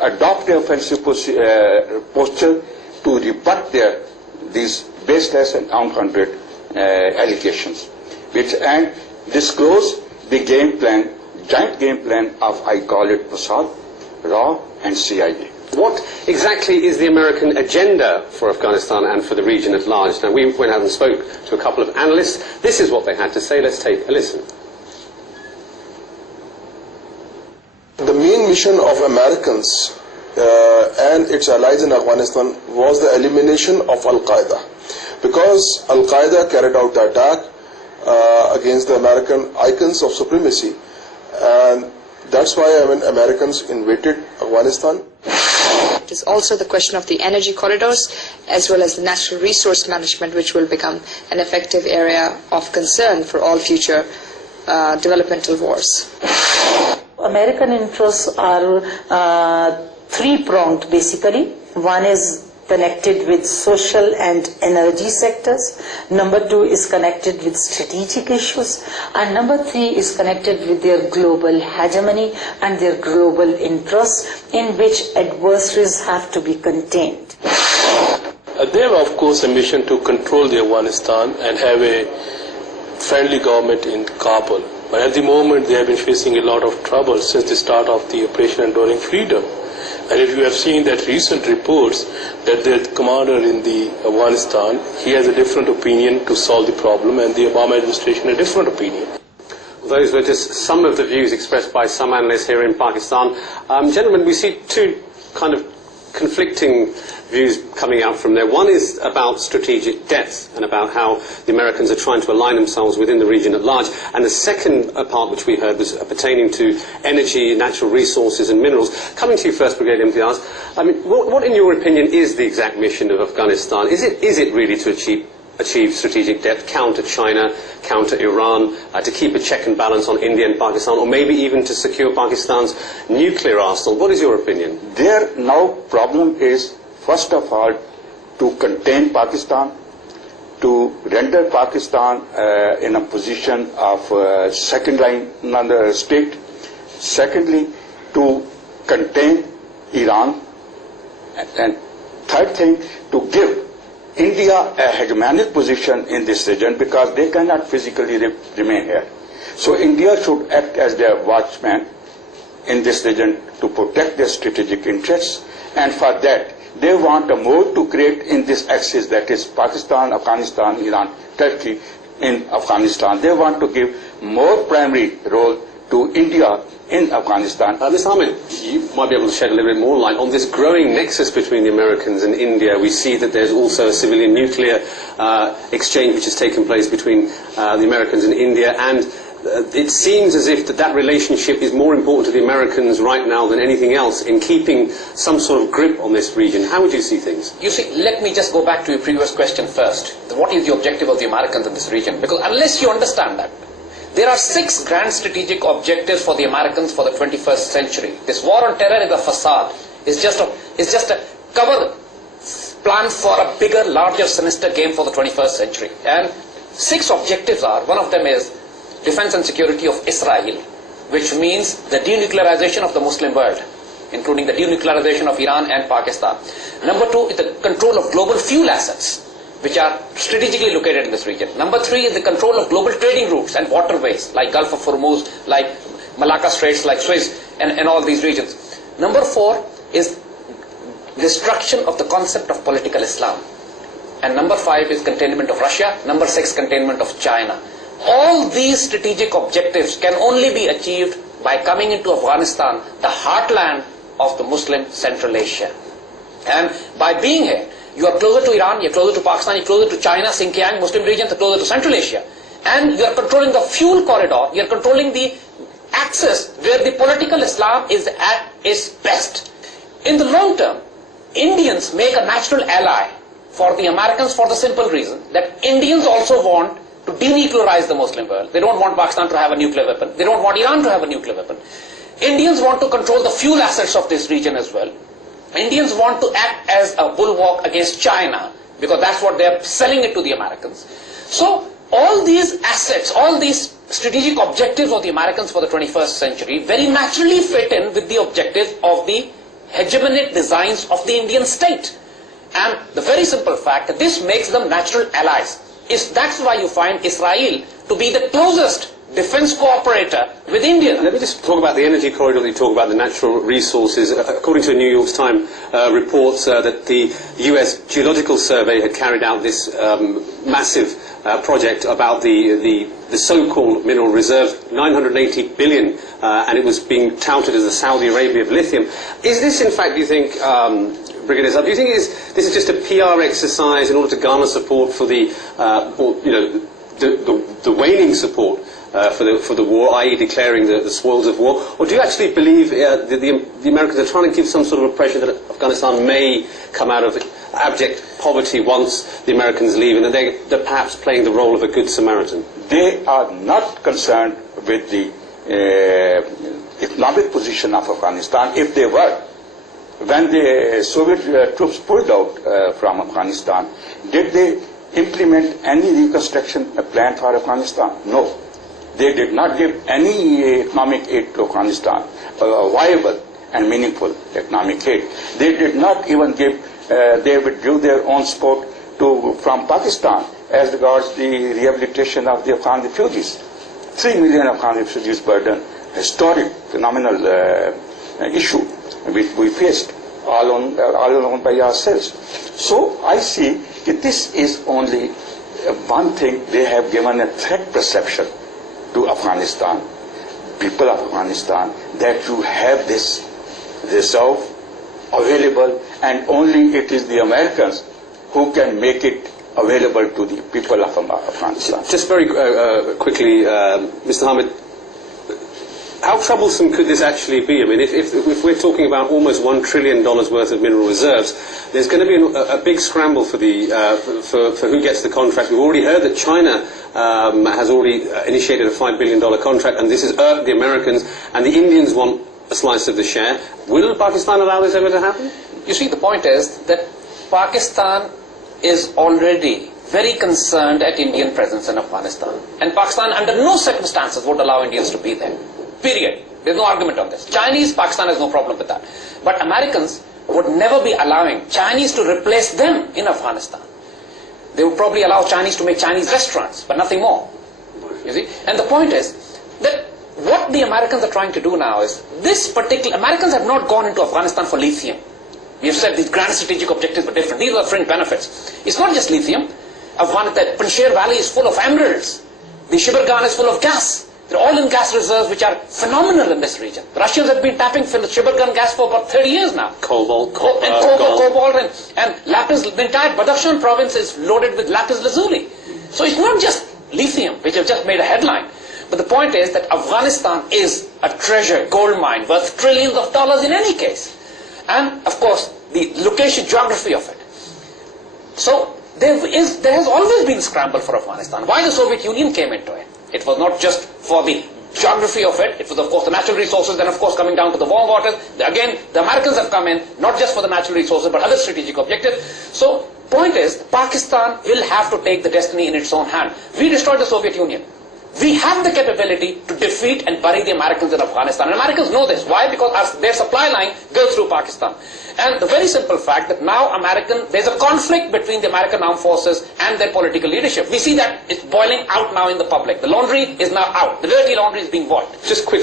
adopt the offensive posture to rebut these baseless and unfounded allegations, and disclose the game plan, joint game plan of, I call it, Mossad, RAW and CIA. What exactly is the American agenda for Afghanistan and for the region at large? Now, we went out and spoke to a couple of analysts. This is what they had to say. Let's take a listen. The main mission of Americans and its allies in Afghanistan was the elimination of Al-Qaeda, because Al-Qaeda carried out the attack against the American icons of supremacy, and that's why Americans invaded Afghanistan. It is also the question of the energy corridors as well as the natural resource management, which will become an effective area of concern for all future developmental wars. American interests are three-pronged basically. One is connected with social and energy sectors. Number two is connected with strategic issues. And number three is connected with their global hegemony and their global interests, in which adversaries have to be contained. They have, of course, a mission to control the Afghanistan and have a friendly government in Kabul. But at the moment, they have been facing a lot of trouble since the start of the Operation Enduring Freedom. And if you have seen that recent reports that the commander in the Afghanistan, he has a different opinion to solve the problem, and the Obama administration a different opinion. Those were just some of the views expressed by some analysts here in Pakistan. Gentlemen, we see two kind of conflicting views coming out from there. One is about strategic depth and about how the Americans are trying to align themselves within the region at large. And the second part which we heard was pertaining to energy, natural resources and minerals. Coming to you first, Brigadier Imtiaz, I mean, what in your opinion is the exact mission of Afghanistan? Is it really to achieve strategic depth, counter China, counter Iran, to keep a check and balance on India and Pakistan, or maybe even to secure Pakistan's nuclear arsenal? What is your opinion? Their now problem is, first of all, to contain Pakistan, to render Pakistan in a position of second-line state. Secondly, to contain Iran. And third thing, to give India a hegemonic position in this region, because they cannot physically remain here. So India should act as their watchman in this region to protect their strategic interests, and for that they want a mode to create in this axis, that is Pakistan, Afghanistan, Iran, Turkey in Afghanistan. They want to give more primary role to India in Afghanistan. Mr. Hamid, you might be able to shed a little bit more light on this growing nexus between the Americans and India. We see that there's also a civilian nuclear exchange which has taken place between the Americans and India, and it seems as if that relationship is more important to the Americans right now than anything else in keeping some sort of grip on this region. How would you see things? You see, let me just go back to your previous question first. What is the objective of the Americans in this region? Because unless you understand that, there are 6 grand strategic objectives for the Americans for the 21st century. This war on terror is a facade. It's just a cover plan for a bigger, larger, sinister game for the 21st century. And 6 objectives are, one of them is defense and security of Israel, which means the denuclearization of the Muslim world, including the denuclearization of Iran and Pakistan. Number 2 is the control of global fuel assets, which are strategically located in this region. Number 3 is the control of global trading routes and waterways, like Gulf of Hormuz, like Malacca Straits, like Suez, and all these regions. Number 4 is destruction of the concept of political Islam. And number 5 is containment of Russia. Number 6, containment of China. All these strategic objectives can only be achieved by coming into Afghanistan, the heartland of the Muslim Central Asia. And by being here, you are closer to Iran, you're closer to Pakistan, you're closer to China, Xinjiang, Muslim regions, you're closer to Central Asia. And you are controlling the fuel corridor, you're controlling the axis where the political Islam is at its best. In the long term, Indians make a natural ally for the Americans for the simple reason that Indians also want to denuclearize the Muslim world. They don't want Pakistan to have a nuclear weapon. They don't want Iran to have a nuclear weapon. Indians want to control the fuel assets of this region as well. Indians want to act as a bulwark against China, because that's what they're selling it to the Americans. So all these assets, all these strategic objectives of the Americans for the 21st century very naturally fit in with the objectives of the hegemonic designs of the Indian state. And the very simple fact that this makes them natural allies. That's why you find Israel to be the closest defense cooperator with India. Let me just talk about the energy corridor. You talk about the natural resources. According to a New York Times report that the US Geological Survey had carried out this massive project about the so-called mineral reserves, 980 billion, and it was being touted as the Saudi Arabia of lithium. Is this, in fact, do you think, Brigadier Zaid, do you think this is just a PR exercise in order to garner support for the waning support for the war, i.e. declaring the spoils of war? Or do you actually believe that the Americans are trying to give some sort of impression that Afghanistan may come out of abject poverty once the Americans leave, and that they're perhaps playing the role of a good Samaritan? They are not concerned with the economic position of Afghanistan. If they were, when the Soviet troops pulled out from Afghanistan, did they implement any reconstruction plan for Afghanistan? No. They did not give any economic aid to Afghanistan, viable and meaningful economic aid. They did not even give, they withdrew their own support from Pakistan as regards the rehabilitation of the Afghan refugees. 3 million Afghan refugees burden, historic, phenomenal issue which we faced all alone by ourselves. So I see that this is only one thing. They have given a threat perception to Afghanistan, people of Afghanistan, that you have this reserve available, and only it is the Americans who can make it available to the people of Afghanistan. Just very quickly, Mr. Hamid, how troublesome could this actually be? I mean, if we're talking about almost $1 trillion worth of mineral reserves, there's going to be a big scramble for who gets the contract. We've already heard that China has already initiated a $5 billion contract, and this has irked the Americans, and the Indians want a slice of the share. Will Pakistan allow this ever to happen? You see, the point is that Pakistan is already very concerned at Indian presence in Afghanistan, and Pakistan under no circumstances would allow Indians to be there. Period. There's no argument on this. Chinese, Pakistan has no problem with that. But Americans would never be allowing Chinese to replace them in Afghanistan. They would probably allow Chinese to make Chinese restaurants, but nothing more. You see? And the point is that what the Americans are trying to do now is, Americans have not gone into Afghanistan for lithium. We have said these grand strategic objectives were different. These are fringe benefits. It's not just lithium. The Panjshir Valley is full of emeralds. The Shibargan is full of gas. There are oil and gas reserves which are phenomenal in this region. The Russians have been tapping Shibargan gas for about 30 years now. Cobalt, cobalt and lapis. The entire Badakhshan province is loaded with lapis lazuli. So it's not just lithium, which have just made a headline. But the point is that Afghanistan is a treasure gold mine worth trillions of dollars in any case. And of course, the location, geography of it. So there has always been scramble for Afghanistan. Why the Soviet Union came into it? It was not just for the geography of it. It was, of course, the natural resources. Then, of course, coming down to the warm waters. Again, the Americans have come in, not just for the natural resources, but other strategic objectives. So, point is, Pakistan will have to take the destiny in its own hand. We destroyed the Soviet Union. We have the capability to defeat and bury the Americans in Afghanistan. And Americans know this. Why? Because their supply line goes through Pakistan. And the very simple fact that now there's a conflict between the American armed forces and their political leadership. We see that it's boiling out now in the public. The laundry is now out. The dirty laundry is being boiled. Just quickly.